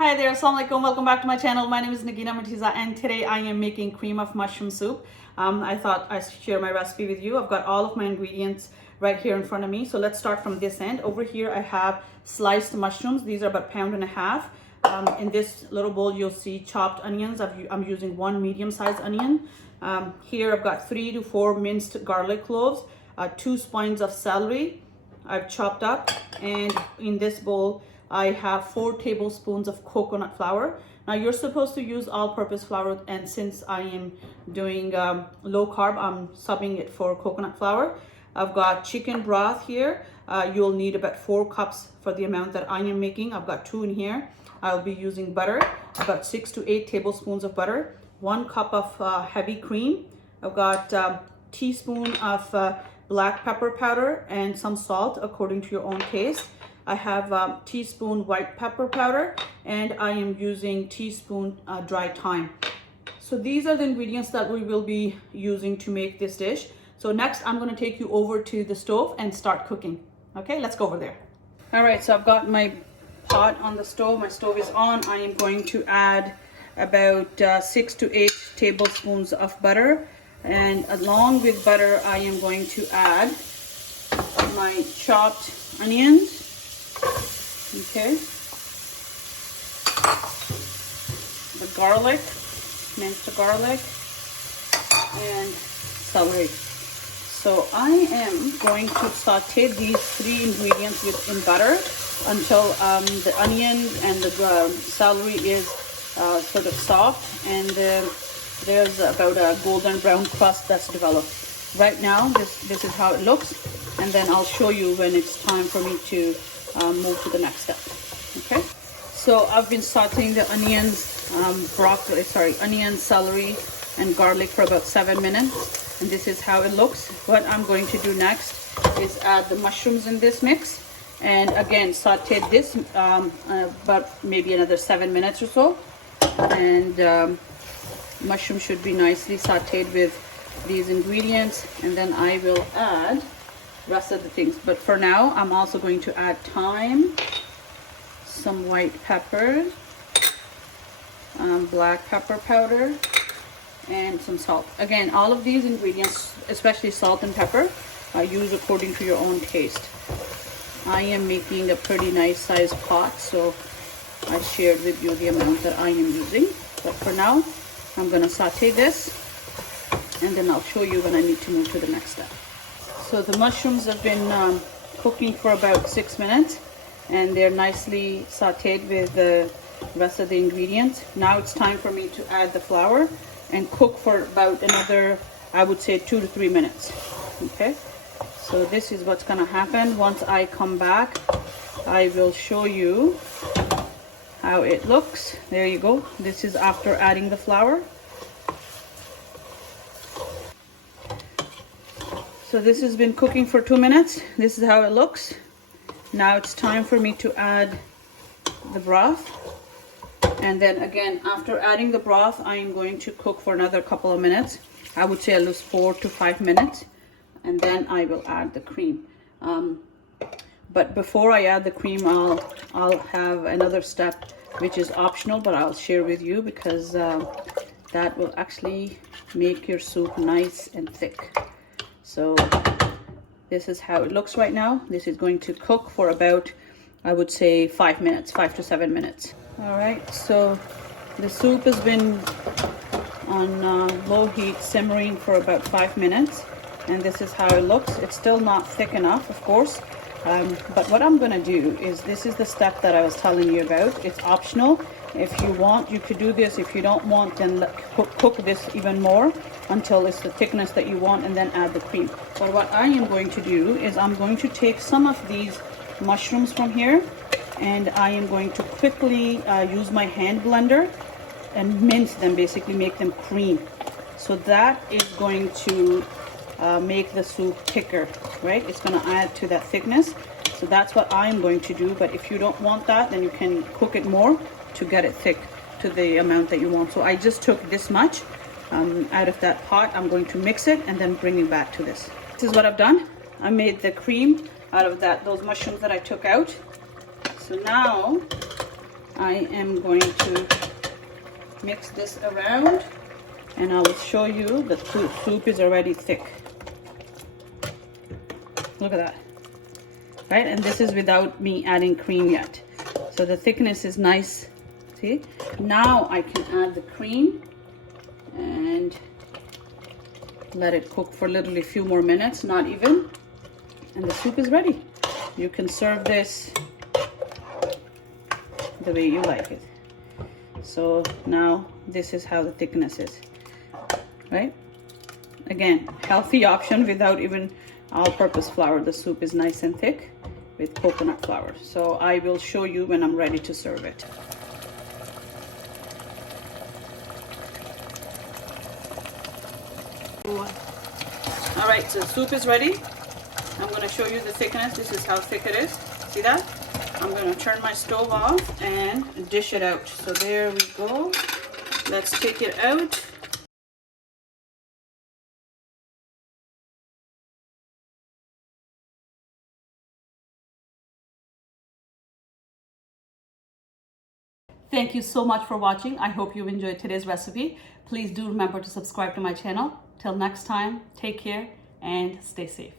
Hi there, assalamu alaikum. Welcome back to my channel. My name is Nagina Matiza and today I am making cream of mushroom soup. I thought I'd share my recipe with you. I've got all of my ingredients right here in front of me. So let's start from this end. Over here I have sliced mushrooms. These are about 1.5 pounds. In this little bowl you'll see chopped onions. I'm using one medium-sized onion. Here I've got 3 to 4 minced garlic cloves, 2 spines of celery I've chopped up, and in this bowl I have 4 tablespoons of coconut flour. Now you're supposed to use all-purpose flour, and since I am doing low carb, I'm subbing it for coconut flour. I've got chicken broth here. You'll need about 4 cups for the amount that I am making. I've got 2 in here. I'll be using butter, about 6 to 8 tablespoons of butter, 1 cup of heavy cream. I've got a teaspoon of black pepper powder and some salt according to your own taste. I have a teaspoon white pepper powder, and I am using teaspoon dry thyme. So these are the ingredients that we will be using to make this dish. So next I'm going to take you over to the stove and start cooking. Okay, let's go over there. All right, so I've got my pot on the stove. My stove is on. I am going to add about 6 to 8 tablespoons of butter, and along with butter I am going to add my chopped onions. Okay, the garlic, minced garlic, and celery. So I am going to saute these 3 ingredients in butter until the onion and the celery is sort of soft, and there's about a golden brown crust that's developed. Right now this is how it looks, and then I'll show you when it's time for me to move to the next step. Okay, so I've been sauteing the onions, onion, celery, and garlic for about 7 minutes, and this is how it looks. What I'm going to do next is add the mushrooms in this mix, and again saute this about maybe another 7 minutes or so, and mushroom should be nicely sauteed with these ingredients, and then I will add rest of the things. But for now I'm also going to add thyme, some white pepper, black pepper powder, and some salt. Again, all of these ingredients, especially salt and pepper, use according to your own taste. I am making a pretty nice sized pot, so I shared with you the amount that I am using. But for now I'm going to saute this, and then I'll show you when I need to move to the next step. So the mushrooms have been cooking for about 6 minutes, and they're nicely sauteed with the rest of the ingredients. Now it's time for me to add the flour and cook for about another, I would say, 2 to 3 minutes. Okay, so this is what's going to happen. Once I come back, I will show you how it looks. There you go. This is after adding the flour. So this has been cooking for 2 minutes. This is how it looks. Now it's time for me to add the broth. And then again, after adding the broth, I am going to cook for another couple of minutes. I would say at least 4 to 5 minutes. And then I will add the cream. But before I add the cream, I'll have another step which is optional, but I'll share with you because that will actually make your soup nice and thick. So this is how it looks right now. This is going to cook for about, I would say, 5 minutes, 5 to 7 minutes. All right, so the soup has been on low heat simmering for about 5 minutes, and this is how it looks. It's still not thick enough, of course, but what I'm going to do is, this is the step that I was telling you about. It's optional. If you want, you could do this. If you don't want, then cook this even more until it's the thickness that you want, and then add the cream. But what I am going to do is I'm going to take some of these mushrooms from here, and I am going to quickly use my hand blender and mince them, basically make them cream. So that is going to make the soup thicker, right? It's going to add to that thickness. So that's what I'm going to do. But if you don't want that, then you can cook it more to get it thick to the amount that you want. So I just took this much out of that pot. I'm going to mix it and then bring it back to this. This is what I've done. I made the cream out of those mushrooms that I took out. So now I am going to mix this around, and I will show you the soup is already thick. Look at that, right? And this is without me adding cream yet. So the thickness is nice. See? Now I can add the cream and let it cook for literally a few more minutes, not even. And the soup is ready. You can serve this the way you like it. So now this is how the thickness is, right? Again, healthy option without even all-purpose flour. The soup is nice and thick with coconut flour. So I will show you when I'm ready to serve it. All right, so the soup is ready. I'm going to show you the thickness. This is how thick it is. See that? I'm going to turn my stove off and dish it out. So there we go. Let's take it out. Thank you so much for watching. I hope you enjoyed today's recipe. Please do remember to subscribe to my channel. Till next time, take care and stay safe.